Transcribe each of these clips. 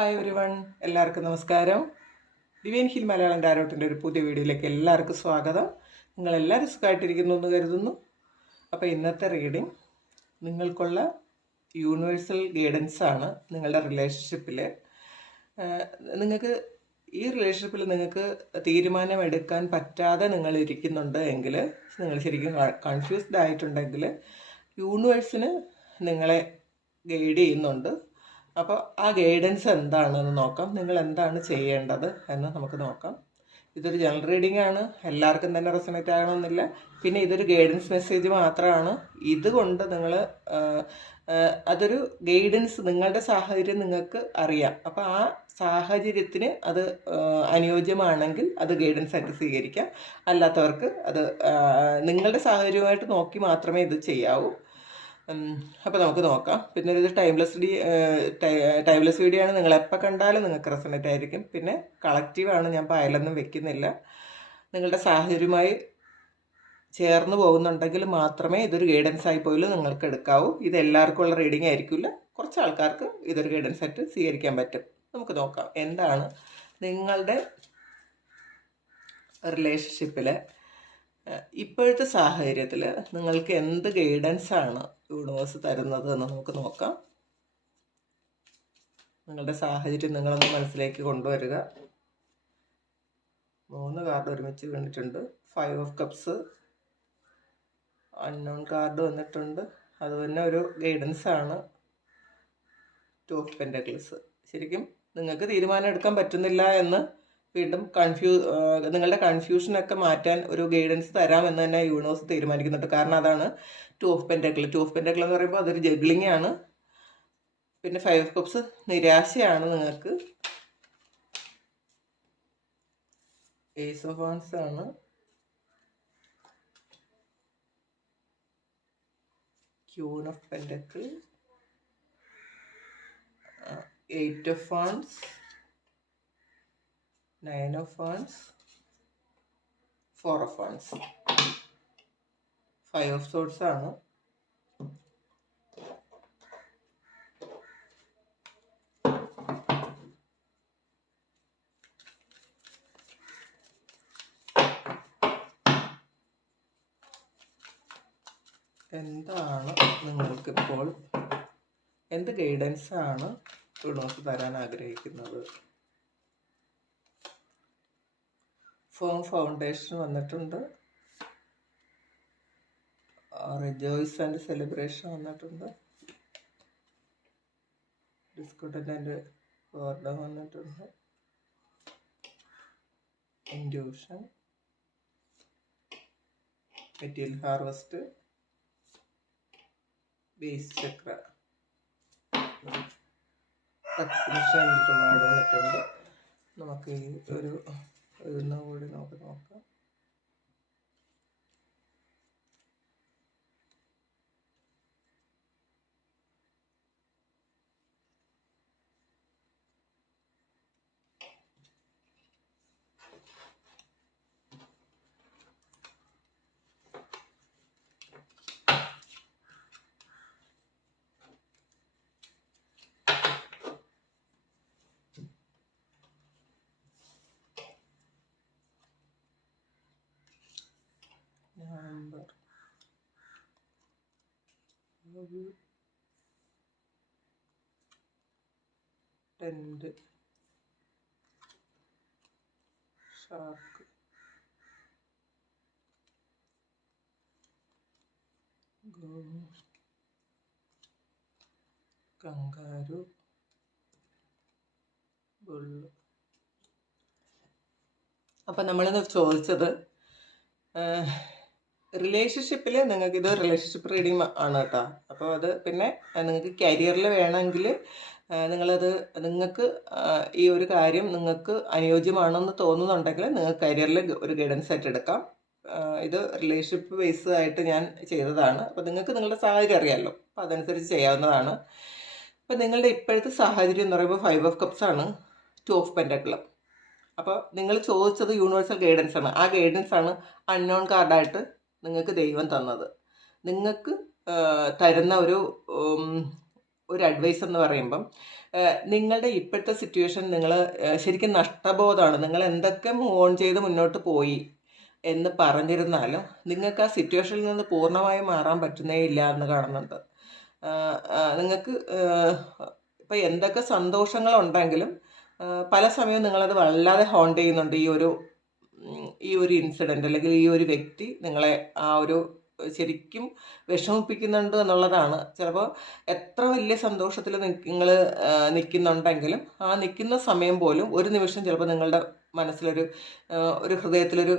Hi ഒരു one എല്ലാവർക്കും നമസ്കാരം. ഡിവൈൻ ഹിൽ മലയാളം ഡാരോട്ടിന്റെ ഒരു പുതിയ വീഡിയോയിലേക്ക് എല്ലാവർക്കും സ്വാഗതം. നിങ്ങളെല്ലാവരും സുഖമായിട്ടിരിക്കുന്നു എന്ന് കരുതുന്നു. അപ്പോൾ ഇന്നത്തെ റീഡിങ് നിങ്ങൾക്കുള്ള യൂണിവേഴ്സൽ ഗൈഡൻസ് ആണ് നിങ്ങളുടെ റിലേഷൻഷിപ്പിൽ നിങ്ങൾക്ക് ഈ റിലേഷൻഷിപ്പിൽ നിങ്ങൾക്ക് തീരുമാനമെടുക്കാൻ പറ്റാതെ നിങ്ങൾ ഇരിക്കുന്നുണ്ട് എങ്കിൽ നിങ്ങൾ ശരിക്കും കൺഫ്യൂസ്ഡ് ആയിട്ടുണ്ടെങ്കിൽ യൂണിവേഴ്സിന് നിങ്ങളെ ഗൈഡ് ചെയ്യുന്നുണ്ട്. അപ്പോൾ ആ ഗൈഡൻസ് എന്താണെന്ന് നോക്കാം. നിങ്ങൾ എന്താണ് ചെയ്യേണ്ടത് എന്ന് നമുക്ക് നോക്കാം. ഇതൊരു ജനറൽ റീഡിംഗ് ആണ്. എല്ലാവർക്കും തന്നെ റെസണേറ്റ് ആകണമെന്നില്ല. പിന്നെ ഇതൊരു ഗൈഡൻസ് മെസ്സേജ് മാത്രമാണ്. ഇതുകൊണ്ട് നിങ്ങൾ അതൊരു ഗൈഡൻസ് നിങ്ങളുടെ സാഹചര്യം നിങ്ങൾക്ക് അറിയാം. അപ്പോൾ ആ സാഹചര്യത്തിന് അത് അനുയോജ്യമാണെങ്കിൽ അത് ഗൈഡൻസ് ആയിട്ട് സ്വീകരിക്കാം. അല്ലാത്തവർക്ക് അത് നിങ്ങളുടെ സാഹചര്യമായിട്ട് നോക്കി മാത്രമേ ഇത് ചെയ്യാവൂ. അപ്പോൾ നമുക്ക് നോക്കാം. പിന്നെ ഇത് ടൈംലെസ് ഡി ടൈംലെസ് വീഡിയോ ആണ് നിങ്ങൾ എപ്പോൾ കണ്ടാലും നിങ്ങൾക്ക് റെസണേറ്റ് ആയിരിക്കും. പിന്നെ കളക്റ്റീവാണ് ഞാൻ പായലൊന്നും വെക്കുന്നില്ല. നിങ്ങളുടെ സാഹചര്യമായി ചേർന്ന് പോകുന്നുണ്ടെങ്കിൽ മാത്രമേ ഇതൊരു ഗൈഡൻസ് ആയി പോലും നിങ്ങൾക്ക് എടുക്കാവൂ. ഇത് എല്ലാവർക്കും ഉള്ള റീഡിംഗ് ആയിരിക്കില്ല. കുറച്ച് ആൾക്കാർക്ക് ഇതൊരു ഗൈഡൻസ് ആയിട്ട് സ്വീകരിക്കാൻ പറ്റും. നമുക്ക് നോക്കാം. എന്താണ് നിങ്ങളുടെ റിലേഷൻഷിപ്പിൽ ഇപ്പോഴത്തെ സാഹചര്യത്തിൽ നിങ്ങൾക്ക് എന്ത് ഗൈഡൻസ് ആണ് യൂണിവേഴ്സ് തരുന്നത് എന്ന് നമുക്ക് നോക്കാം. നിങ്ങളുടെ സാഹചര്യം നിങ്ങളൊന്ന് മനസ്സിലേക്ക് കൊണ്ടുവരിക. മൂന്ന് കാർഡ് ഒരുമിച്ച് കണ്ടിട്ടുണ്ട് five of cups unknown card വന്നിട്ടുണ്ട്. അത് തന്നെ ഒരു ഗൈഡൻസ് ആണ്. ടു ഓഫ് പെന്റക്കിൾസ് ശരിക്കും നിങ്ങൾക്ക് തീരുമാനം എടുക്കാൻ പറ്റുന്നില്ല എന്ന് വീണ്ടും കൺഫ്യൂ നിങ്ങളുടെ കൺഫ്യൂഷനൊക്കെ മാറ്റാൻ ഒരു ഗൈഡൻസ് തരാമെന്ന് തന്നെ യൂണിവേഴ്സ് തീരുമാനിക്കുന്നുണ്ട്. കാരണം അതാണ് two of pentacle two of pentacle എന്ന് പറയുമ്പോൾ അതൊരു ജഗ്ലിംഗ് ആണ് പിന്നെ ഫൈവ് ഓഫ് കപ്സ് നിരാശയാണ് നിങ്ങൾക്ക്. ഏസ് ഓഫ് വാൺസ് ആണ്. Queen of pentacle eight of wands nine of wands four of wands five of swords ആണ്. എന്താണ് നിങ്ങൾക്ക് ഇപ്പോൾ എന്ത് ഗൈഡൻസ് ആണ് യൂണിവേഴ്സ് തരാൻ ആഗ്രഹിക്കുന്നത്? ഫോം ഫൗണ്ടേഷൻ വന്നിട്ടുണ്ട്. റിജോയ്സ് ആൻഡ് സെലിബ്രേഷൻ വന്നിട്ടുണ്ട്. ഡിസ്കോട്ടന്റെ ഓർഡർ വന്നിട്ടുണ്ട്. Intuition material harvest base chakra വന്നിട്ടുണ്ട്. നമുക്ക് ഈ ഒരു ഇന്ന് കൂടി നമുക്ക് നോക്കാം നവംബർ ഒരു ടെന്റ് ഷാർക്ക് കങ്കാരു. bull അപ്പം നമ്മളിന്ന് ചോദിച്ചത് റിലേഷൻഷിപ്പിൽ നിങ്ങൾക്ക് ഇത് റിലേഷൻഷിപ്പ് റീഡിങ് ആണ് കേട്ടോ. അപ്പോൾ അത് പിന്നെ നിങ്ങൾക്ക് കരിയറിൽ വേണമെങ്കിൽ നിങ്ങളത് നിങ്ങൾക്ക് ഈ ഒരു കാര്യം നിങ്ങൾക്ക് അനുയോജ്യമാണെന്ന് തോന്നുന്നുണ്ടെങ്കിൽ നിങ്ങൾക്ക് കരിയറിൽ ഒരു ഗൈഡൻസ് ആയിട്ട് എടുക്കാം. ഇത് റിലേഷൻഷിപ്പ് ബേസ് ആയിട്ട് ഞാൻ ചെയ്തതാണ്. അപ്പോൾ നിങ്ങൾക്ക് നിങ്ങളുടെ സാഹചര്യം അറിയാമല്ലോ അപ്പോൾ അതനുസരിച്ച് ചെയ്യാവുന്നതാണ്. അപ്പോൾ നിങ്ങളുടെ ഇപ്പോഴത്തെ സാഹചര്യം എന്ന് പറയുമ്പോൾ ഫൈവ് ഓഫ് കപ്സ് ആണ് ടു ഓഫ് പെന്റക്കിളും അപ്പോൾ നിങ്ങൾ ചോദിച്ചത് യൂണിവേഴ്സൽ ഗൈഡൻസ് ആണ്. ആ ഗൈഡൻസ് ആണ് അൺനോൺ കാർഡായിട്ട് നിങ്ങൾക്ക് ദൈവം തന്നത്. നിങ്ങൾക്ക് തരുന്ന ഒരു ഒരു അഡ്വൈസ് എന്ന് പറയുമ്പം നിങ്ങളുടെ ഇപ്പോഴത്തെ സിറ്റുവേഷൻ നിങ്ങൾ ശരിക്കും നഷ്ടബോധമാണ്. നിങ്ങൾ എന്തൊക്കെ മൂവ് ഓൺ ചെയ്ത് മുന്നോട്ട് പോയി എന്ന് പറഞ്ഞിരുന്നാലും നിങ്ങൾക്ക് ആ സിറ്റുവേഷനിൽ നിന്ന് പൂർണമായും മാറാൻ പറ്റുന്നേ ഇല്ല എന്ന് കാണുന്നുണ്ട്. നിങ്ങൾക്ക് ഇപ്പോൾ എന്തൊക്കെ സന്തോഷങ്ങളുണ്ടെങ്കിലും പല സമയവും നിങ്ങളത് വല്ലാതെ ഹോണ്ട് ചെയ്യുന്നുണ്ട് ഈ ഒരു ഈ ഒരു ഇൻസിഡന്റ് അല്ലെങ്കിൽ ഈ ഒരു വ്യക്തി നിങ്ങളെ ആ ഒരു ശരിക്കും വിഷമിപ്പിക്കുന്നുണ്ട് എന്നുള്ളതാണ്. ചിലപ്പോൾ എത്ര വലിയ സന്തോഷത്തിൽ നിങ്ങൾ നിൽക്കുന്നുണ്ടെങ്കിലും ആ നിൽക്കുന്ന സമയം പോലും ഒരു നിമിഷം ചിലപ്പോൾ നിങ്ങളുടെ മനസ്സിലൊരു ഒരു ഹൃദയത്തിലൊരു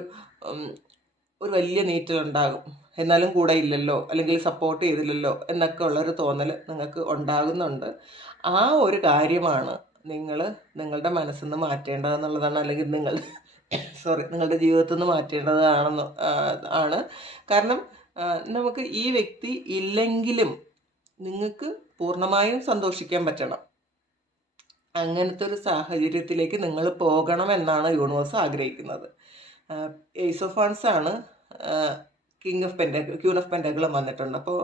ഒരു വലിയ നീറ്റലുണ്ടാകും. എന്നാലും കൂടെ ഇല്ലല്ലോ അല്ലെങ്കിൽ സപ്പോർട്ട് ചെയ്തില്ലല്ലോ എന്നൊക്കെ ഉള്ളൊരു തോന്നൽ നിങ്ങൾക്ക് ഉണ്ടാകുന്നുണ്ട്. ആ ഒരു കാര്യമാണ് നിങ്ങൾ നിങ്ങളുടെ മനസ്സിൽ നിന്ന് മാറ്റേണ്ടതെന്നുള്ളതാണ് അല്ലെങ്കിൽ നിങ്ങൾ സോറി നിങ്ങളുടെ ജീവിതത്തിൽ നിന്ന് മാറ്റേണ്ടതാണെന്ന് ആണ്. കാരണം നമുക്ക് ഈ വ്യക്തി ഇല്ലെങ്കിലും നിങ്ങൾക്ക് പൂർണമായും സന്തോഷിക്കാൻ പറ്റണം. അങ്ങനത്തെ ഒരു സാഹചര്യത്തിലേക്ക് നിങ്ങൾ പോകണം എന്നാണ് യൂണിവേഴ്സ് ആഗ്രഹിക്കുന്നത്. ഏസ് ഓഫ് ആണ് king of pentacle queen of പെൻഡകളും വന്നിട്ടുണ്ട്. അപ്പോൾ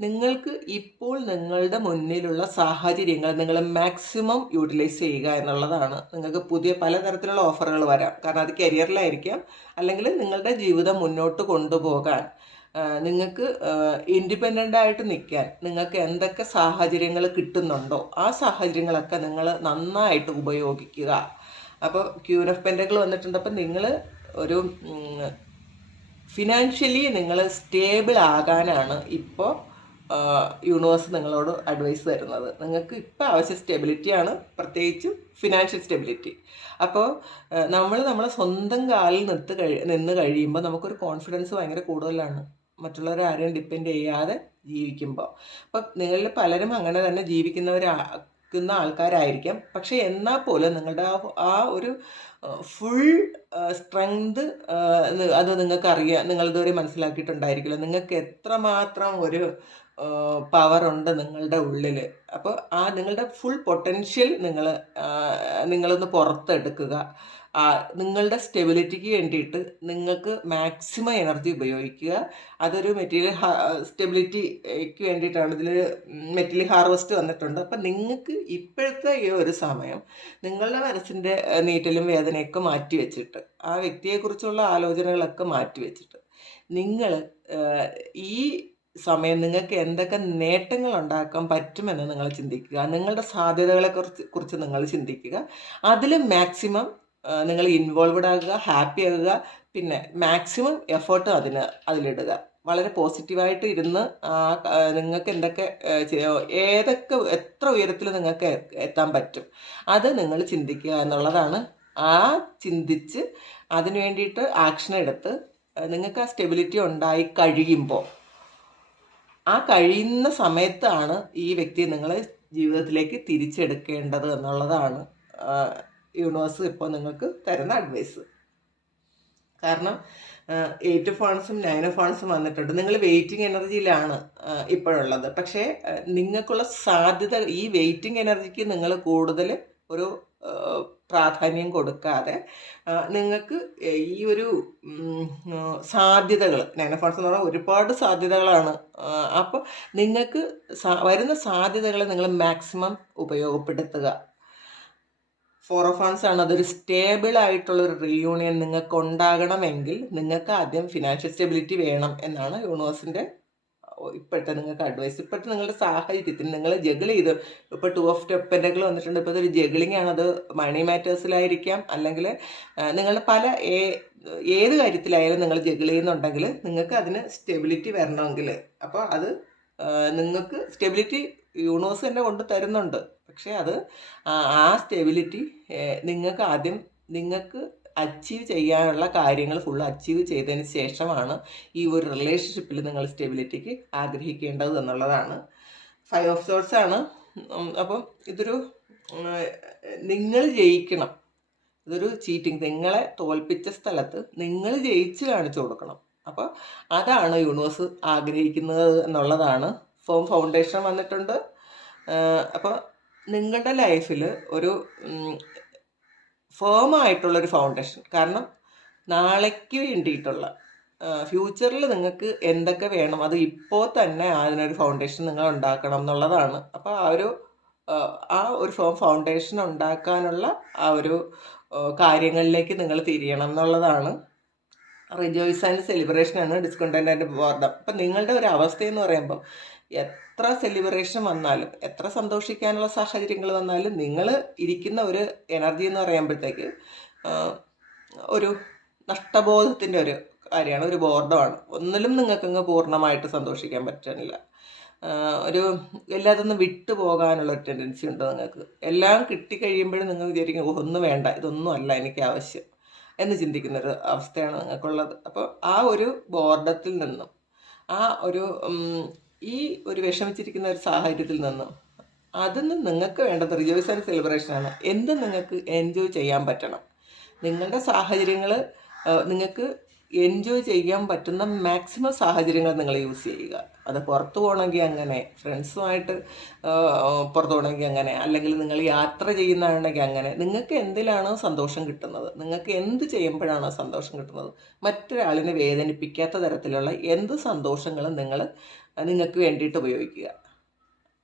നിങ്ങൾക്ക് ഇപ്പോൾ നിങ്ങളുടെ മുന്നിലുള്ള സാഹചര്യങ്ങൾ നിങ്ങൾ മാക്സിമം യൂട്ടിലൈസ് ചെയ്യുക എന്നുള്ളതാണ്. നിങ്ങൾക്ക് പുതിയ പലതരത്തിലുള്ള ഓഫറുകൾ വരാം. കാരണം അത് കരിയറിലായിരിക്കാം അല്ലെങ്കിൽ നിങ്ങളുടെ ജീവിതം മുന്നോട്ട് കൊണ്ടുപോകാൻ നിങ്ങൾക്ക് ഇൻഡിപെൻഡന്റ് ആയിട്ട് നിൽക്കാൻ നിങ്ങൾക്ക് എന്തൊക്കെ സാഹചര്യങ്ങൾ കിട്ടുന്നുണ്ടോ ആ സാഹചര്യങ്ങളൊക്കെ നിങ്ങൾ നന്നായിട്ട് ഉപയോഗിക്കുക. അപ്പോൾ ക്യൂൻ ഓഫ് പെൻഡകൾ വന്നിട്ടുണ്ട്. അപ്പം നിങ്ങൾ ഒരു ഫിനാൻഷ്യലി നിങ്ങൾ സ്റ്റേബിൾ ആകാനാണ് ഇപ്പോൾ യൂണിവേഴ്സ് നിങ്ങളോട് അഡ്വൈസ് തരുന്നത്. നിങ്ങൾക്ക് ഇപ്പോൾ ആവശ്യം സ്റ്റെബിലിറ്റിയാണ് പ്രത്യേകിച്ച് ഫിനാൻഷ്യൽ സ്റ്റെബിലിറ്റി അപ്പോൾ നമ്മൾ നമ്മളെ സ്വന്തം കാലിൽ നിർത്ത് കഴി നിന്ന് കഴിയുമ്പോൾ നമുക്കൊരു കോൺഫിഡൻസ് ഭയങ്കര കൂടുതലാണ്. മറ്റുള്ളവരെ ആരെയും ഡിപ്പെൻഡ് ചെയ്യാതെ ജീവിക്കുമ്പോൾ അപ്പം നിങ്ങളിൽ പലരും അങ്ങനെ തന്നെ ജീവിക്കുന്നവരാക്കുന്ന ആൾക്കാരായിരിക്കാം. പക്ഷേ എന്നാൽ പോലും നിങ്ങളുടെ ആ ഒരു ഫുൾ സ്ട്രെങ്ത് അത് നിങ്ങൾക്ക് അറിയാം നിങ്ങളിതുവരെ മനസ്സിലാക്കിയിട്ടുണ്ടായിരിക്കില്ല. നിങ്ങൾക്ക് എത്രമാത്രം ഒരു പവർ ഉണ്ട് നിങ്ങളുടെ ഉള്ളിൽ അപ്പോൾ ആ നിങ്ങളുടെ ഫുൾ പൊട്ടൻഷ്യൽ നിങ്ങൾ നിങ്ങളൊന്ന് പുറത്തെടുക്കുക. നിങ്ങളുടെ സ്റ്റെബിലിറ്റിക്ക് വേണ്ടിയിട്ട് നിങ്ങൾക്ക് മാക്സിമം എനർജി ഉപയോഗിക്കുക. അതൊരു മെറ്റീരിയൽ സ്റ്റെബിലിറ്റിക്ക് വേണ്ടിയിട്ടാണ് ഇതിൽ മെറ്റീരിയൽ ഹാർവസ്റ്റ് വന്നിട്ടുണ്ട്. അപ്പം നിങ്ങൾക്ക് ഇപ്പോഴത്തെ ഈ ഒരു സമയം നിങ്ങളുടെ മനസ്സിന്റെ നീറ്റലും വേദനയൊക്കെ മാറ്റി വെച്ചിട്ട് ആ വ്യക്തിയെക്കുറിച്ചുള്ള ആലോചനകളൊക്കെ മാറ്റി വെച്ചിട്ട് നിങ്ങൾ ഈ സമയം നിങ്ങൾക്ക് എന്തൊക്കെ നേട്ടങ്ങൾ ഉണ്ടാക്കാൻ പറ്റുമെന്ന് നിങ്ങൾ ചിന്തിക്കുക. നിങ്ങളുടെ സാധ്യതകളെ കുറിച്ച് കുറിച്ച് നിങ്ങൾ ചിന്തിക്കുക. അതിൽ മാക്സിമം നിങ്ങൾ ഇൻവോൾവഡ് ആകുക ഹാപ്പി ആകുക പിന്നെ മാക്സിമം എഫേർട്ട് അതിന് അതിലിടുക. വളരെ പോസിറ്റീവായിട്ട് ഇരുന്ന് നിങ്ങൾക്ക് എന്തൊക്കെ ഏതൊക്കെ എത്ര ഉയരത്തിൽ നിങ്ങൾക്ക് എത്താൻ പറ്റും. അത് നിങ്ങൾ ചിന്തിക്കുക എന്നുള്ളതാണ്. ആ ചിന്തിച്ച് അതിന് വേണ്ടിയിട്ട് ആക്ഷൻ എടുത്ത് നിങ്ങൾക്ക് ആ സ്റ്റെബിലിറ്റി ഉണ്ടായി കഴിയുമ്പോൾ ആ കഴിയുന്ന സമയത്താണ് ഈ വ്യക്തി നിങ്ങൾ ജീവിതത്തിലേക്ക് തിരിച്ചെടുക്കേണ്ടത് എന്നുള്ളതാണ് യൂണിവേഴ്സ് ഇപ്പോൾ നിങ്ങൾക്ക് തരുന്ന അഡ്വൈസ്. കാരണം എയ്റ്റ് ഫോൺസും നയൻ ഫോൺസും വന്നിട്ടുണ്ട്. നിങ്ങൾ വെയിറ്റിംഗ് എനർജിയിലാണ് ഇപ്പോഴുള്ളത്. പക്ഷേ നിങ്ങൾക്കുള്ള സാധ്യത ഈ വെയിറ്റിംഗ് എനർജിക്ക് നിങ്ങൾ കൂടുതൽ ഒരു പ്രാധാന്യം കൊടുക്കാതെ നിങ്ങൾക്ക് ഈ ഒരു സാധ്യതകൾ നൈനഫോൺസ് എന്ന് പറഞ്ഞാൽ ഒരുപാട് സാധ്യതകളാണ്. അപ്പോൾ നിങ്ങൾക്ക് വരുന്ന സാധ്യതകളെ നിങ്ങൾ മാക്സിമം ഉപയോഗപ്പെടുത്തുക. ഫോർ ഓഫ് ആണ് അതൊരു സ്റ്റേബിൾ ആയിട്ടുള്ള ഒരു റീയൂണിയൻ നിങ്ങൾക്ക് ഉണ്ടാകണമെങ്കിൽ നിങ്ങൾക്ക് ആദ്യം ഫിനാൻഷ്യൽ സ്റ്റെബിലിറ്റി വേണം എന്നാണ് യൂണിവേഴ്സിന്റെ ഇപ്പോഴത്തെ നിങ്ങൾക്ക് അഡ്വൈസ് ഇപ്പോഴത്തെ നിങ്ങളുടെ സാഹചര്യത്തിൽ നിങ്ങൾ ജഗിൾ ചെയ്ത് ഇപ്പോൾ ടു ഓഫ് ടെപ്പന്റെകൾ വന്നിട്ടുണ്ട്. ഇപ്പോൾ ഒരു ജഗിളിംഗ് ആണ് അത് മണി മാറ്റേഴ്സിലായിരിക്കാം അല്ലെങ്കിൽ നിങ്ങൾ പല ഏത് കാര്യത്തിലായാലും നിങ്ങൾ ജഗിൾ ചെയ്യുന്നുണ്ടെങ്കിൽ നിങ്ങൾക്ക് അതിന് സ്റ്റെബിലിറ്റി വരണമെങ്കിൽ. അപ്പോൾ അത് നിങ്ങൾക്ക് സ്റ്റെബിലിറ്റി യൂണിവേഴ്സ് തന്നെ കൊണ്ട് തരുന്നുണ്ട്. പക്ഷേ അത് ആ സ്റ്റെബിലിറ്റി നിങ്ങൾക്ക് ആദ്യം നിങ്ങൾക്ക് അച്ചീവ് ചെയ്യാനുള്ള കാര്യങ്ങൾ ഫുൾ അച്ചീവ് ചെയ്തതിന് ശേഷമാണ് ഈ ഒരു റിലേഷൻഷിപ്പിൽ നിങ്ങൾ സ്റ്റെബിലിറ്റിക്ക് ആഗ്രഹിക്കേണ്ടത് എന്നുള്ളതാണ്. ഫൈവ് ഓഫ് സോർട്സ് ആണ്. അപ്പം ഇതൊരു നിങ്ങൾ ജയിക്കണം. ഇതൊരു ചീറ്റിംഗ് നിങ്ങളെ തോൽപ്പിച്ച സ്ഥലത്ത് നിങ്ങൾ ജയിച്ച് കാണിച്ചു കൊടുക്കണം. അപ്പോൾ അതാണ് യൂണിവേഴ്സ് ആഗ്രഹിക്കുന്നത് എന്നുള്ളതാണ്. ഫോം ഫൗണ്ടേഷൻ വന്നിട്ടുണ്ട്. അപ്പോൾ നിങ്ങളുടെ ലൈഫിൽ ഒരു ഫേമായിട്ടുള്ളൊരു ഫൗണ്ടേഷൻ കാരണം നാളേക്ക് വേണ്ടിയിട്ടുള്ള ഫ്യൂച്ചറിൽ നിങ്ങൾക്ക് എന്തൊക്കെ വേണം അത് ഇപ്പോൾ തന്നെ അതിനൊരു ഫൗണ്ടേഷൻ നിങ്ങൾ ഉണ്ടാക്കണം എന്നുള്ളതാണ്. അപ്പോൾ ആ ഒരു ആ, ഒരു ഫോം ഫൗണ്ടേഷൻ ഉണ്ടാക്കാനുള്ള ആ ഒരു കാര്യങ്ങളിലേക്ക് നിങ്ങൾ തിരിയണം എന്നുള്ളതാണ്. റിജോയ്സ് ആൻഡ് സെലിബ്രേഷൻ ആണ് ഡിസ്കണ്ടന്റ് ആൻഡ് ബോർഡം അപ്പം നിങ്ങളുടെ ഒരു അവസ്ഥയെന്ന് പറയുമ്പോൾ എത്ര സെലിബ്രേഷൻ വന്നാലും എത്ര സന്തോഷിക്കാനുള്ള സാഹചര്യങ്ങൾ വന്നാലും നിങ്ങൾ ഇരിക്കുന്ന ഒരു എനർജി എന്ന് പറയുമ്പോഴത്തേക്ക് ഒരു നഷ്ടബോധത്തിന്റെ ഒരു കാര്യമാണ് ഒരു ബോർഡമാണ്. ഒന്നിലും നിങ്ങൾക്കങ്ങ് പൂർണമായിട്ട് സന്തോഷിക്കാൻ പറ്റുന്നില്ല ഒരു എല്ലാതൊന്നും വിട്ടു പോകാനുള്ള ഒരു ടെൻഡൻസി ഉണ്ട് നിങ്ങൾക്ക്. എല്ലാം കിട്ടിക്കഴിയുമ്പോഴും നിങ്ങൾ വിചാരിക്കും "ഓ, ഒന്നും വേണ്ട ഇതൊന്നും അല്ല എനിക്ക് ആവശ്യം എന്ന് ചിന്തിക്കുന്ന ഒരു അവസ്ഥയാണ് നിങ്ങൾക്കുള്ളത്. അപ്പോൾ ആ ഒരു ബോർഡത്തിൽ നിന്നും ആ ഒരു ഈ ഒരു വിഷമിച്ചിരിക്കുന്ന ഒരു സാഹചര്യത്തിൽ നിന്നും അതൊന്നും നിങ്ങൾക്ക് വേണ്ടത് റിജോയ്സ് ആൻഡ് സെലിബ്രേഷനാണ് എന്ത് നിങ്ങൾക്ക് എൻജോയ് ചെയ്യാൻ പറ്റണം? നിങ്ങളുടെ സാഹചര്യങ്ങൾ നിങ്ങൾക്ക് എൻജോയ് ചെയ്യാൻ പറ്റുന്ന മാക്സിമം സാഹചര്യങ്ങൾ നിങ്ങൾ യൂസ് ചെയ്യുക. അത് പുറത്തു പോകണമെങ്കിൽ അങ്ങനെ ഫ്രണ്ട്സുമായിട്ട് പുറത്തു പോകണമെങ്കിൽ അങ്ങനെ അല്ലെങ്കിൽ നിങ്ങൾ യാത്ര ചെയ്യുന്നതാണെങ്കിൽ അങ്ങനെ. നിങ്ങൾക്ക് എന്തിലാണോ സന്തോഷം കിട്ടുന്നത്? നിങ്ങൾക്ക് എന്ത് ചെയ്യുമ്പോഴാണോ സന്തോഷം കിട്ടുന്നത്? മറ്റൊരാളിനെ വേദനിപ്പിക്കാത്ത തരത്തിലുള്ള എന്ത് സന്തോഷങ്ങളും നിങ്ങൾ നിങ്ങൾക്ക് വേണ്ടിയിട്ട് ഉപയോഗിക്കുക.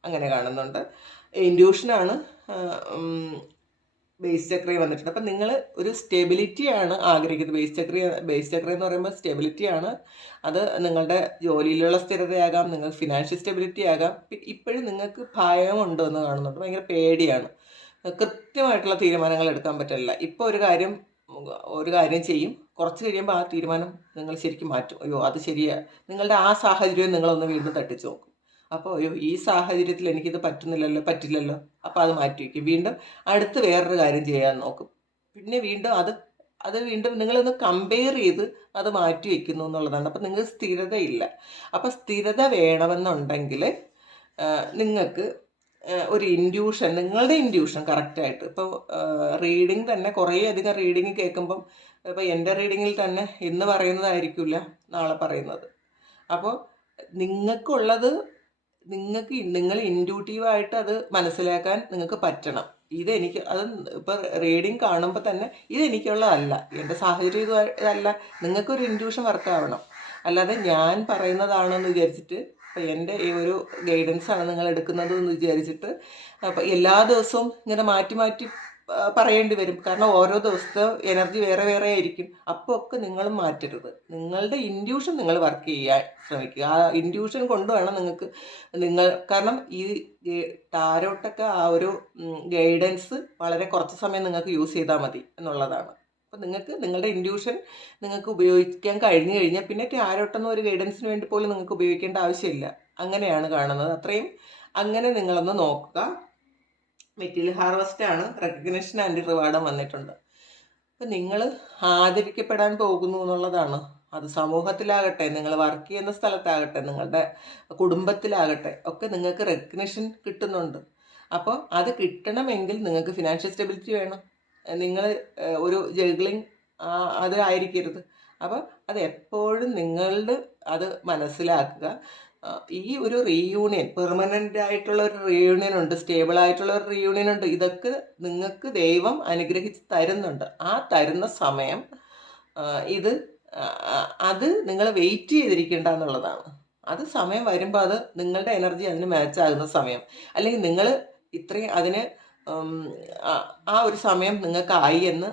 അങ്ങനെ കാണുന്നുണ്ട്. ഇൻഡ്യൂഷനാണ് ബേസ് ചക്രയിൽ വന്നിട്ടുണ്ട്. അപ്പം നിങ്ങൾ ഒരു സ്റ്റെബിലിറ്റി ആണ് ആഗ്രഹിക്കുന്നത്. ബേസ് ചക്ര ബേസ് ചക്ര എന്ന് പറയുമ്പോൾ സ്റ്റെബിലിറ്റി ആണ്. അത് നിങ്ങളുടെ ജോലിയിലുള്ള സ്ഥിരതയാകാം നിങ്ങൾ ഫിനാൻഷ്യൽ സ്റ്റെബിലിറ്റി ആകാം. ഇപ്പോഴും നിങ്ങൾക്ക് ഭയമുണ്ട് എന്ന് കാണുന്നുണ്ട്. ഭയങ്കര പേടിയാണ്. കൃത്യമായിട്ടുള്ള തീരുമാനങ്ങൾ എടുക്കാൻ പറ്റില്ല. ഇപ്പോൾ ഒരു കാര്യം ഒരു കാര്യം ചെയ്യും. കുറച്ച് കഴിയുമ്പോൾ ആ തീരുമാനം നിങ്ങൾ ശരിക്കും മാറ്റും. അയ്യോ അത് ശരിയാണ് നിങ്ങളുടെ ആ സാഹചര്യം നിങ്ങളൊന്ന് വീണ്ടും തട്ടിച്ചു നോക്കും. അപ്പോൾ അയ്യോ ഈ സാഹചര്യത്തിൽ എനിക്കിത് പറ്റുന്നില്ലല്ലോ പറ്റില്ലല്ലോ. അപ്പോൾ അത് മാറ്റി വയ്ക്കും. വീണ്ടും അടുത്ത് വേറൊരു കാര്യം ചെയ്യാൻ നോക്കും. പിന്നെ വീണ്ടും അത് അത് വീണ്ടും നിങ്ങളൊന്ന് കമ്പയർ ചെയ്ത് അത് മാറ്റി വയ്ക്കുന്നു എന്നുള്ളതാണ്. അപ്പം നിങ്ങൾക്ക് സ്ഥിരതയില്ല. അപ്പം സ്ഥിരത വേണമെന്നുണ്ടെങ്കിൽ നിങ്ങൾക്ക് ഒരു ഇൻഡ്യൂഷൻ നിങ്ങളുടെ ഇൻഡ്യൂഷൻ കറക്റ്റായിട്ട് ഇപ്പോൾ റീഡിങ് തന്നെ കുറേ അധികം റീഡിങ് കേൾക്കുമ്പം ഇപ്പോൾ എന്റെ റീഡിങ്ങിൽ തന്നെ ഇന്ന് പറയുന്നതായിരിക്കില്ല നാളെ പറയുന്നത്. അപ്പോൾ നിങ്ങൾക്കുള്ളത് നിങ്ങൾക്ക് നിങ്ങൾ ഇൻഡ്യൂട്ടീവായിട്ട് അത് മനസ്സിലാക്കാൻ നിങ്ങൾക്ക് പറ്റണം. ഇതെനിക്ക് അത് ഇപ്പോൾ റീഡിങ് കാണുമ്പോൾ തന്നെ ഇതെനിക്കുള്ളതല്ല. എന്റെ സാഹചര്യം ഇത് ഇതല്ല. നിങ്ങൾക്കൊരു ഇൻഡ്യൂഷൻ വർക്ക് ആവണം. അല്ലാതെ ഞാൻ പറയുന്നതാണെന്ന് വിചാരിച്ചിട്ട് അപ്പം എന്റെ ഈ ഒരു ഗൈഡൻസ് ആണ് നിങ്ങൾ എടുക്കുന്നത് എന്ന് വിചാരിച്ചിട്ട് അപ്പം എല്ലാ ദിവസവും ഇങ്ങനെ മാറ്റി മാറ്റി പറയേണ്ടി വരും. കാരണം ഓരോ ദിവസത്തെ എനർജി വേറെ വേറെ ആയിരിക്കും. അപ്പോൾ ഒക്കെ നിങ്ങൾ മാറ്റരുത്. നിങ്ങളുടെ ഇൻഡ്യൂഷൻ നിങ്ങൾ വർക്ക് ചെയ്യാൻ ശ്രമിക്കുക. ആ ഇൻഡ്യൂഷൻ കൊണ്ട് വേണം നിങ്ങൾക്ക് നിങ്ങൾ കാരണം ഈ ടാരോട്ടൊക്കെ ആ ഒരു ഗൈഡൻസ് വളരെ കുറച്ച് സമയം നിങ്ങൾക്ക് യൂസ് ചെയ്താൽ മതി എന്നുള്ളതാണ്. അപ്പം നിങ്ങൾക്ക് നിങ്ങളുടെ ഇൻഡ്യൂഷൻ നിങ്ങൾക്ക് ഉപയോഗിക്കാൻ കഴിഞ്ഞു കഴിഞ്ഞാൽ പിന്നെ ടാരോട്ടെന്ന ഒരു ഗൈഡൻസിന് വേണ്ടി പോലും നിങ്ങൾക്ക് ഉപയോഗിക്കേണ്ട ആവശ്യമില്ല. അങ്ങനെയാണ് കാണുന്നത്. അത്രയും അങ്ങനെ നിങ്ങളൊന്ന് നോക്കുക. മെറ്റീരിയൽ ഹാർവസ്റ്റ് ആണ്. റെക്കഗ്നേഷൻ ആൻഡ് റിവാർഡും വന്നിട്ടുണ്ട്. അപ്പം നിങ്ങൾ ആദരിക്കപ്പെടാൻ പോകുന്നു എന്നുള്ളതാണ്. അത് സമൂഹത്തിലാകട്ടെ നിങ്ങൾ വർക്ക് ചെയ്യുന്ന സ്ഥലത്താകട്ടെ നിങ്ങളുടെ കുടുംബത്തിലാകട്ടെ ഒക്കെ നിങ്ങൾക്ക് റെക്കഗ്നേഷൻ കിട്ടുന്നുണ്ട്. അപ്പോൾ അത് കിട്ടണമെങ്കിൽ നിങ്ങൾക്ക് ഫിനാൻഷ്യൽ സ്റ്റെബിലിറ്റി വേണം. നിങ്ങൾ ഒരു ജഗ്ലിങ് അത് ആയിരിക്കരുത്. അപ്പോൾ അത് എപ്പോഴും നിങ്ങളുടെ അത് മനസ്സിലാക്കുക. ഈ ഒരു റീയൂണിയൻ പെർമനന്റ് ആയിട്ടുള്ള ഒരു റീയൂണിയൻ ഉണ്ട് സ്റ്റേബിൾ ആയിട്ടുള്ള ഒരു റീയൂണിയൻ ഉണ്ട്. ഇതൊക്കെ നിങ്ങൾക്ക് ദൈവം അനുഗ്രഹിച്ച് തരുന്നുണ്ട്. ആ തരുന്ന സമയം ഇത് അത് നിങ്ങൾ വെയിറ്റ് ചെയ്തിരിക്കേണ്ട എന്നുള്ളതാണ്. അത് സമയം വരുമ്പോൾ അത് നിങ്ങളുടെ എനർജി അതിന് മാച്ച് ആകുന്ന സമയം. അല്ലെങ്കിൽ നിങ്ങൾ ഇത്രയും അതിന് ആ- ഒരു സമയം നിങ്ങൾക്കായി എന്ന്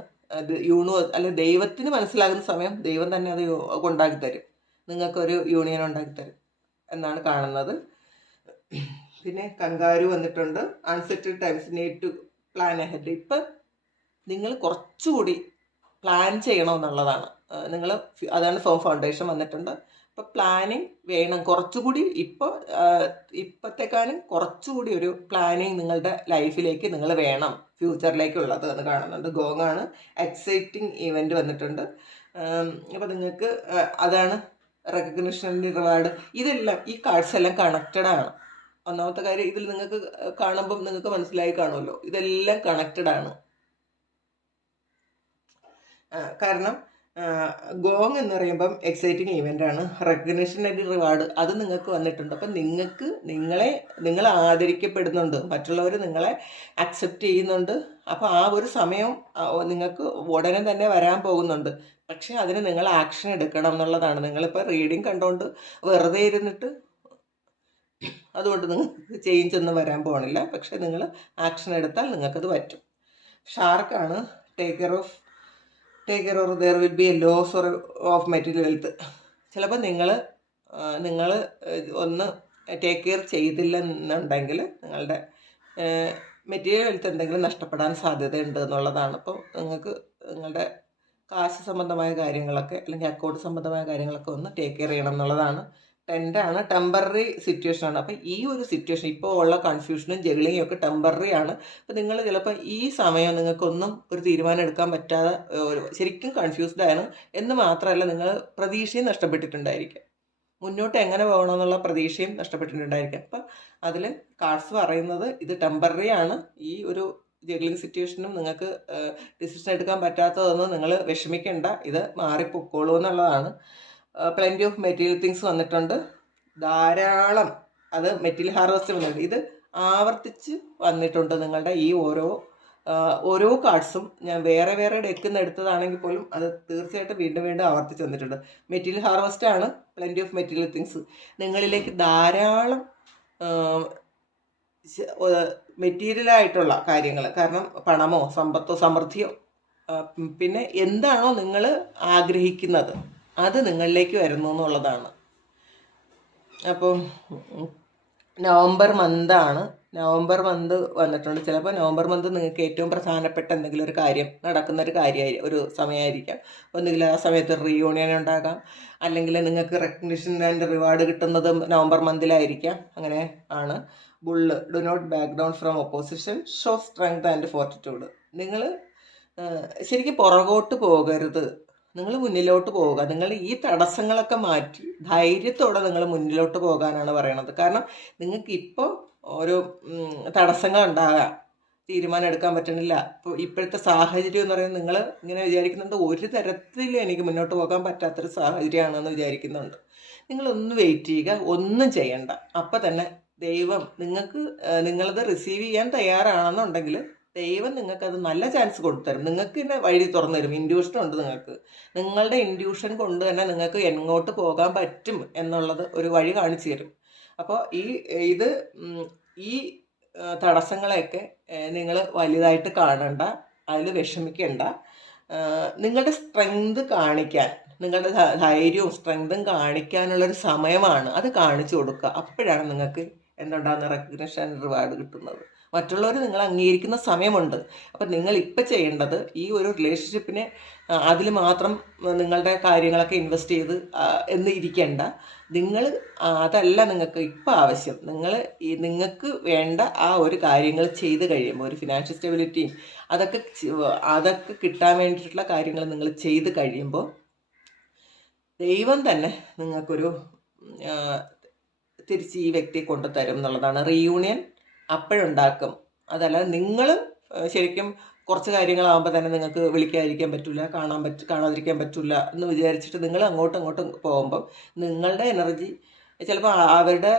യൂണിവേഴ്സ് അല്ലെങ്കിൽ അല്ല ദൈവത്തിന് മനസ്സിലാകുന്ന സമയം ദൈവം തന്നെ അത് കൊണ്ടാക്കി തരും. നിങ്ങൾക്കൊരു യൂണിയൻ ഉണ്ടാക്കി തരും. എന്നാണ് കാണുന്നത്. പിന്നെ കങ്കാരു വന്നിട്ടുണ്ട്. Unsettled times need to plan ahead ഇപ്പം നിങ്ങൾ കുറച്ചുകൂടി പ്ലാൻ ചെയ്യണമെന്നുള്ളതാണ്. നിങ്ങൾ അതാണ് ഫോം ഫൗണ്ടേഷൻ വന്നിട്ടുണ്ട്. അപ്പോൾ പ്ലാനിങ് വേണം. കുറച്ചുകൂടി ഇപ്പോൾ ഇപ്പോഴത്തേക്കാളും കുറച്ചുകൂടി ഒരു പ്ലാനിങ് നിങ്ങളുടെ ലൈഫിലേക്ക് നിങ്ങൾ വേണം. ഫ്യൂച്ചറിലേക്കുള്ളത് എന്ന് കാണുന്നുണ്ട്. ഗോങ്ങാണ്. എക്സൈറ്റിംഗ് ഇവന്റ് വന്നിട്ടുണ്ട്. അപ്പോൾ നിങ്ങൾക്ക് അതാണ് റെക്കഗ്നിഷന്റെ റിവാർഡ് ഇതെല്ലാം ഈ കാർഡ്സ് എല്ലാം കണക്റ്റഡ് ആണ്. ഒന്നാമത്തെ കാര്യം ഇതിൽ നിങ്ങൾക്ക് കാണുമ്പം നിങ്ങൾക്ക് മനസ്സിലായി കാണുമല്ലോ. ഇതെല്ലാം കണക്റ്റഡ് ആണ്. കാരണം ഗോങ് എന്ന് പറയുമ്പം എക്സൈറ്റിംഗ് ഇവന്റ് ആണ്. റെക്കഗ്നേഷൻ ആൻഡ് റിവാർഡ് അത് നിങ്ങൾക്ക് വന്നിട്ടുണ്ട്. അപ്പം നിങ്ങൾക്ക് നിങ്ങളെ നിങ്ങൾ ആദരിക്കപ്പെടുന്നുണ്ട്. മറ്റുള്ളവർ നിങ്ങളെ അക്സെപ്റ്റ് ചെയ്യുന്നുണ്ട്. അപ്പോൾ ആ ഒരു സമയം നിങ്ങൾക്ക് ഉടനെ തന്നെ വരാൻ പോകുന്നുണ്ട്. പക്ഷേ അതിന് നിങ്ങൾ ആക്ഷൻ എടുക്കണം എന്നുള്ളതാണ്. നിങ്ങളിപ്പോൾ റീഡിങ് കണ്ടുകൊണ്ട് വെറുതെ ഇരുന്നിട്ട് അതുകൊണ്ട് നിങ്ങൾക്ക് ചേഞ്ച് ഒന്നും വരാൻ പോകണില്ല പക്ഷേ നിങ്ങൾ ആക്ഷൻ എടുത്താൽ നിങ്ങൾക്കത് പറ്റും. ഷാർക്കാണ് take care of take care or there will be a loss or of material wealth ചിലപ്പോൾ നിങ്ങൾ നിങ്ങൾ ഒന്ന് ടേക്ക് കെയർ ചെയ്തില്ല എന്നുണ്ടെങ്കിൽ നിങ്ങളുടെ മെറ്റീരിയൽ വെൽത്ത് എന്തെങ്കിലും നഷ്ടപ്പെടാൻ സാധ്യതയുണ്ട് എന്നുള്ളതാണ്. അപ്പോൾ നിങ്ങൾക്ക് നിങ്ങളുടെ കാശ് സംബന്ധമായ കാര്യങ്ങളൊക്കെ അല്ലെങ്കിൽ അക്കൗണ്ട് സംബന്ധമായ കാര്യങ്ങളൊക്കെ ഒന്ന് ടേക്ക് കെയർ ചെയ്യണം എന്നുള്ളതാണ് ടെന്റാണ് ടെമ്പററി സിറ്റുവേഷൻ ആണ്. അപ്പം ഈ ഒരു സിറ്റുവേഷൻ ഇപ്പോൾ ഉള്ള കൺഫ്യൂഷനും ജഗിളിങ്ങും ഒക്കെ ടെമ്പററി ആണ്. അപ്പം നിങ്ങൾ ചിലപ്പോൾ ഈ സമയം നിങ്ങൾക്കൊന്നും ഒരു തീരുമാനം എടുക്കാൻ പറ്റാതെ ശരിക്കും കൺഫ്യൂസ്ഡ് ആണ് എന്ന് മാത്രമല്ല നിങ്ങൾ പ്രതീക്ഷയും നഷ്ടപ്പെട്ടിട്ടുണ്ടായിരിക്കാം. മുന്നോട്ട് എങ്ങനെ പോകണമെന്നുള്ള പ്രതീക്ഷയും നഷ്ടപ്പെട്ടിട്ടുണ്ടായിരിക്കാം. അപ്പം അതിൽ കാർഡ്സ് പറയുന്നത് ഇത് ടെമ്പററി ആണ്. ഈ ഒരു ജഗ്ലിംഗ് സിറ്റുവേഷനും നിങ്ങൾക്ക് ഡിസിഷൻ എടുക്കാൻ പറ്റാത്തതൊന്നും നിങ്ങൾ വിഷമിക്കേണ്ട. ഇത് മാറിപ്പോക്കോളൂ എന്നുള്ളതാണ്. പ്ലെന്റി ഓഫ് മെറ്റീരിയൽ തിങ്സ് വന്നിട്ടുണ്ട്. ധാരാളം അത് മെറ്റീരിയൽ ഹാർവസ്റ്റ് വന്നിട്ടുണ്ട്. ഇത് ആവർത്തിച്ച് വന്നിട്ടുണ്ട് നിങ്ങളുടെ ഈ ഓരോ ഓരോ കാർഡ്സും ഞാൻ വേറെ വേറെ ഡെക്കിൽ നിന്ന് എടുത്തതാണെങ്കിൽ പോലും അത് തീർച്ചയായിട്ടും വീണ്ടും വീണ്ടും ആവർത്തിച്ച് വന്നിട്ടുണ്ട്. മെറ്റീരിയൽ ഹാർവസ്റ്റ് ആണ് പ്ലെന്റി ഓഫ് മെറ്റീരിയൽ തിങ്സ് നിങ്ങളിലേക്ക് ധാരാളം മെറ്റീരിയലായിട്ടുള്ള കാര്യങ്ങൾ കാരണം പണമോ സമ്പത്തോ സമൃദ്ധിയോ പിന്നെ എന്താണോ നിങ്ങൾ ആഗ്രഹിക്കുന്നത്. അത് നിങ്ങളിലേക്ക് വരുന്നു എന്നുള്ളതാണ്. അപ്പോൾ നവംബർ മന്താണ്. നവംബർ മന്ത് വന്നിട്ടുണ്ട്. ചിലപ്പോൾ നവംബർ മന്ത് നിങ്ങൾക്ക് ഏറ്റവും പ്രധാനപ്പെട്ട എന്തെങ്കിലും ഒരു കാര്യം നടക്കുന്ന ഒരു കാര്യമായി ഒരു സമയമായിരിക്കാം. ഒന്നുകിൽ ആ സമയത്ത് റീയൂണിയൻ ഉണ്ടാകാം. അല്ലെങ്കിൽ നിങ്ങൾക്ക് റെക്കഗ്നിഷൻ ആൻഡ് റിവാർഡ് കിട്ടുന്നത് നവംബർ മന്തിലായിരിക്കാം. അങ്ങനെ ആണ്. Bull do not back down from opposition show strength and fortitude നിങ്ങൾ ശരിക്കും പുറകോട്ട് പോകരുത് നിങ്ങൾ മുന്നിലോട്ട് പോവുക. നിങ്ങൾ ഈ തടസ്സങ്ങളൊക്കെ മാറ്റി ധൈര്യത്തോടെ നിങ്ങൾ മുന്നിലോട്ട് പോകാനാണ് പറയണത്. കാരണം നിങ്ങൾക്ക് ഇപ്പോൾ ഓരോ തടസ്സങ്ങൾ ഉണ്ടാകാം. തീരുമാനം എടുക്കാൻ പറ്റണില്ല. ഇപ്പോൾ ഇപ്പോഴത്തെ സാഹചര്യം എന്ന് പറയുന്നത് നിങ്ങൾ ഇങ്ങനെ വിചാരിക്കുന്നുണ്ട് ഒരു തരത്തിലും എനിക്ക് മുന്നോട്ട് പോകാൻ പറ്റാത്തൊരു സാഹചര്യമാണെന്ന് വിചാരിക്കുന്നുണ്ട്. നിങ്ങളൊന്ന് വെയിറ്റ് ചെയ്യുക. ഒന്നും ചെയ്യണ്ട. അപ്പം തന്നെ ദൈവം നിങ്ങൾക്ക് നിങ്ങളത് റിസീവ് ചെയ്യാൻ തയ്യാറാണെന്നുണ്ടെങ്കിൽ ദൈവം നിങ്ങൾക്കത് നല്ല ചാൻസ് കൊടുത്തരും. നിങ്ങൾക്ക് തന്നെ വഴി തുറന്നു തരും ഇൻഡ്യൂഷൻ ഉണ്ട് നിങ്ങൾക്ക്. നിങ്ങളുടെ ഇൻഡ്യൂഷൻ കൊണ്ട് തന്നെ നിങ്ങൾക്ക് എങ്ങോട്ട് പോകാൻ പറ്റും എന്നുള്ളത് ഒരു വഴി കാണിച്ചു തരും. അപ്പോൾ ഈ ഇത് ഈ തടസ്സങ്ങളെയൊക്കെ നിങ്ങൾ വലുതായിട്ട് കാണണ്ട. അതിൽ വിഷമിക്കേണ്ട. നിങ്ങളുടെ സ്ട്രെങ്ത് കാണിക്കാൻ നിങ്ങളുടെ ധൈര്യവും സ്ട്രെങ്തും കാണിക്കാനുള്ളൊരു സമയമാണ്. അത് കാണിച്ചു കൊടുക്കുക. അപ്പോഴാണ് നിങ്ങൾക്ക് എന്തുണ്ടാകുന്ന റെക്കഗ്നേഷൻ റിവാർഡ് കിട്ടുന്നത്. മറ്റുള്ളവർ നിങ്ങൾ അംഗീകരിക്കുന്ന സമയമുണ്ട്. അപ്പം നിങ്ങൾ ഇപ്പം ചെയ്യേണ്ടത് ഈ ഒരു റിലേഷൻഷിപ്പിനെ അതിൽ മാത്രം നിങ്ങളുടെ കാര്യങ്ങളൊക്കെ ഇൻവെസ്റ്റ് ചെയ്ത് എന്ന് ഇരിക്കേണ്ട. നിങ്ങൾ അതല്ല നിങ്ങൾക്ക് ഇപ്പം ആവശ്യം. നിങ്ങൾ ഈ നിങ്ങൾക്ക് വേണ്ട ആ ഒരു കാര്യങ്ങൾ ചെയ്ത് കഴിയുമ്പോൾ ഒരു ഫിനാൻഷ്യൽ സ്റ്റെബിലിറ്റിയും അതൊക്കെ അതൊക്കെ കിട്ടാൻ വേണ്ടിയിട്ടുള്ള കാര്യങ്ങൾ നിങ്ങൾ ചെയ്ത് കഴിയുമ്പോൾ ദൈവം തന്നെ നിങ്ങൾക്കൊരു തിരിച്ച് ഈ വ്യക്തിയെ കൊണ്ടുതരും എന്നുള്ളതാണ്. റീയൂണിയൻ അപ്പോഴുണ്ടാക്കും. അതല്ല നിങ്ങൾ ശരിക്കും കുറച്ച് കാര്യങ്ങളാകുമ്പോൾ തന്നെ നിങ്ങൾക്ക് വിളിക്കാതിരിക്കാൻ പറ്റില്ല കാണാൻ പറ്റ കാണാതിരിക്കാൻ പറ്റില്ല എന്ന് വിചാരിച്ചിട്ട് നിങ്ങൾ അങ്ങോട്ടും ഇങ്ങോട്ടും പോകുമ്പം നിങ്ങളുടെ എനർജി ചിലപ്പോൾ അവരുടെ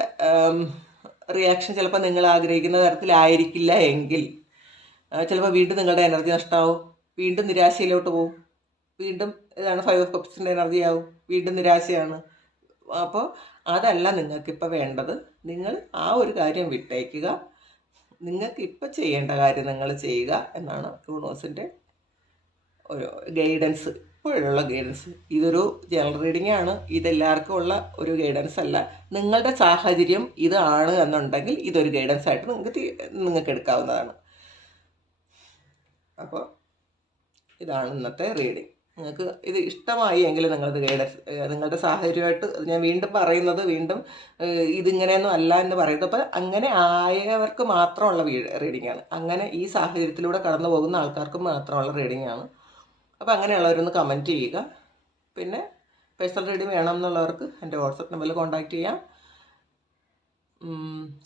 റിയാക്ഷൻ ചിലപ്പോൾ നിങ്ങൾ ആഗ്രഹിക്കുന്ന തരത്തിലായിരിക്കില്ല എങ്കിൽ ചിലപ്പോൾ വീണ്ടും നിങ്ങളുടെ എനർജി നഷ്ടമാവും വീണ്ടും നിരാശയിലോട്ട് പോകും വീണ്ടും ഇതാണ് ഫൈവ് ഓഫ് കപ്സിന്റെ എനർജി ആവും വീണ്ടും നിരാശയാണ്. അപ്പോൾ അതല്ല നിങ്ങൾക്കിപ്പോൾ വേണ്ടത്. നിങ്ങൾ ആ ഒരു കാര്യം വിട്ടേക്കുക. നിങ്ങൾക്ക് ഇപ്പോൾ ചെയ്യേണ്ട കാര്യം നിങ്ങൾ ചെയ്യുക എന്നാണ് യൂണിവേഴ്സിന്റെ ഒരു ഗൈഡൻസ് ഇപ്പോഴുള്ള ഗൈഡൻസ് ഇതൊരു ജനറൽ റീഡിംഗ് ആണ്. ഇതെല്ലാവർക്കും ഉള്ള ഒരു ഗൈഡൻസ് അല്ല. നിങ്ങളുടെ സാഹചര്യം ഇതാണ് എന്നുണ്ടെങ്കിൽ ഇതൊരു ഗൈഡൻസ് ആയിട്ട് നിങ്ങൾക്ക് നിങ്ങൾക്ക് എടുക്കാവുന്നതാണ്. അപ്പോൾ ഇതാണ് ഇന്നത്തെ റീഡിംഗ് നിങ്ങൾക്ക് ഇത് ഇഷ്ടമായി എങ്കിൽ നിങ്ങളത് ഗൈഡൻസ് നിങ്ങളുടെ സാഹചര്യമായിട്ട് ഞാൻ വീണ്ടും പറയുന്നത് വീണ്ടും ഇതിങ്ങനെയൊന്നും അല്ല എന്ന് പറയുന്നത്. അപ്പോൾ അങ്ങനെ ആയവർക്ക് മാത്രമുള്ള റീഡിംഗ് ആണ്. അങ്ങനെ ഈ സാഹചര്യത്തിലൂടെ കടന്നു പോകുന്ന ആൾക്കാർക്ക് മാത്രമുള്ള റീഡിംഗ് ആണ്. അപ്പോൾ അങ്ങനെയുള്ളവരൊന്ന് കമന്റ് ചെയ്യുക. പിന്നെ പേഴ്സണൽ റീഡിംഗ് വേണം എന്നുള്ളവർക്ക് എന്റെ വാട്സപ്പ് നമ്പറിൽ കോൺടാക്റ്റ് ചെയ്യാം.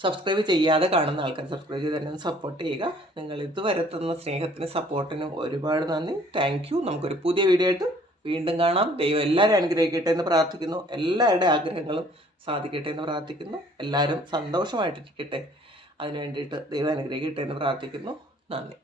സബ്സ്ക്രൈബ് ചെയ്യാതെ കാണുന്ന ആൾക്കാർ സബ്സ്ക്രൈബ് ചെയ്ത് സപ്പോർട്ട് ചെയ്യുക. നിങ്ങൾ ഇതുവരെ തന്ന സ്നേഹത്തിനും സപ്പോർട്ടിനും ഒരുപാട് നന്ദി. താങ്ക് യു നമുക്കൊരു പുതിയ വീഡിയോ ആയിട്ട് വീണ്ടും കാണാം. ദൈവം എല്ലാവരും അനുഗ്രഹിക്കട്ടെ എന്ന് പ്രാർത്ഥിക്കുന്നു. എല്ലാവരുടെ ആഗ്രഹങ്ങളും സാധിക്കട്ടെ എന്ന് പ്രാർത്ഥിക്കുന്നു. എല്ലാവരും സന്തോഷമായിട്ടിരിക്കട്ടെ. അതിനു വേണ്ടിയിട്ട് ദൈവം അനുഗ്രഹിക്കട്ടെ എന്ന് പ്രാർത്ഥിക്കുന്നു. നന്ദി.